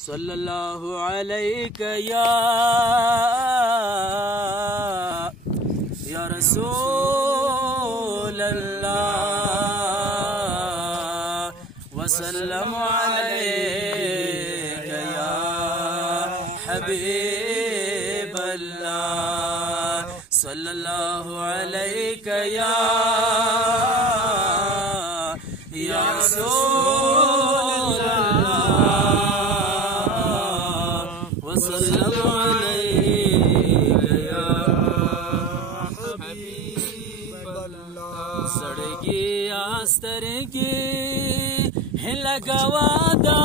صلی اللہ علیک یا رسول اللہ وسلم علیک یا حبیب اللہ صلی اللہ علیک یا رسول اللہ وسلم علیک یا حبیب اللہ سڑگی آسترگی لگوا دا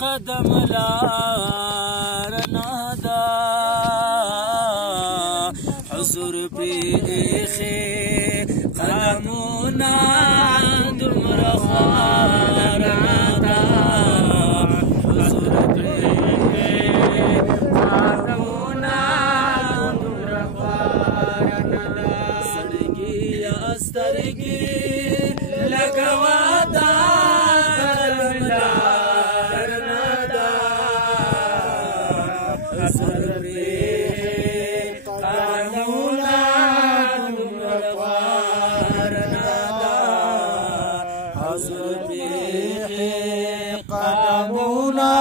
قدم لارنادا حضور پیخی قدمونا دمر خوارنادا حضور پیخی قدمونا دمر خوارنادا سڑگی آسترگی لگوا دا قدم لارنادا حضور پیخی قدمونا دمر خوارنادا حضور پیخی قدمونا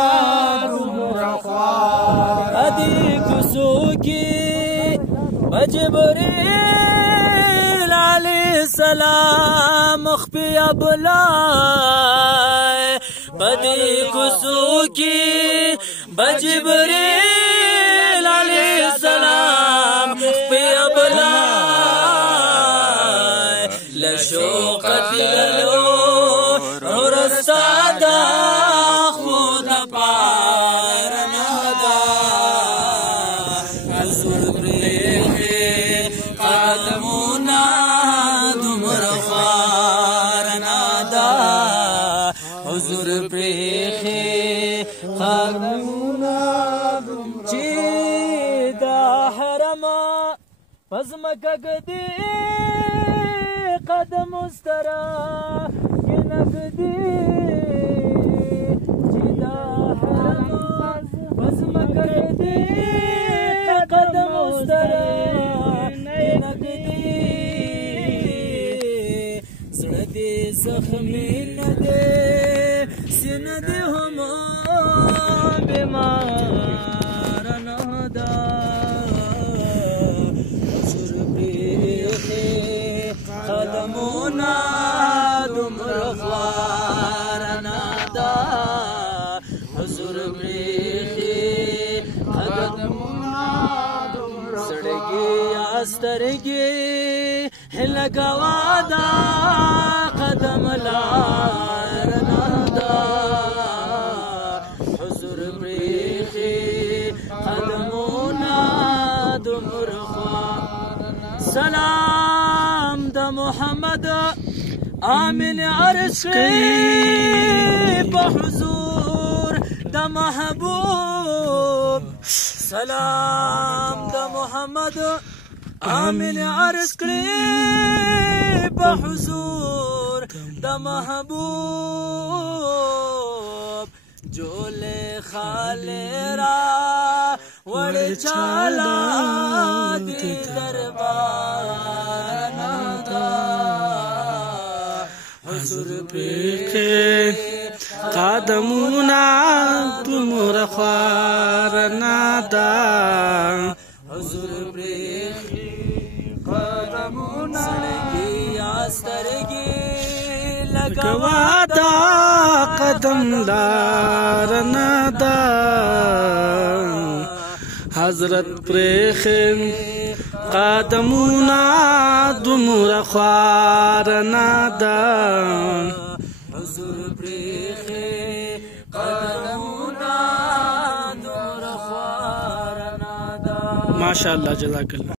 دمر خوارنادا ادی کسو کی بجبریل علیہ السلام مخفی ابلائے بدی کسو کی بجبریل علیہ السلام مخفی ابلائے لشوقت گلو رستادا خود پارنادا حضور پریخی قدمونا دمر خوارنادا حضور پریخی قدمونا چی دا حرما پزمکا گدی قدم استرا گنک دی چی دا حرما پزمکا گدی قدم استرا گنک دی سردی زخمی ندے سند ہما بیمار نادا حضور پیخی قدمونا دمر خوارنادا حضور پیخی قدمونا دمر سڑگی آسترگی لگوا دا قدم لارنادا حضور پریخی قدمونا دمر خوارنادا سلام دا محمد آمن عرش بحضور دا محبوب سلام دا محمد آمن عرش بحضور دا محبوب جولے خالے را وڑ چالا دی دربار نادا حضور پیخی قدمونا دمر خوارنادا حضور پیخی قدمونا سڑگی آسترگی لگوا دا قدم لارنادا حضرت پریخی قدمونا دمر خوارنادا حضور پریخی قدمونا دمر خوارنادا ماشاءاللہ جزاک اللہ.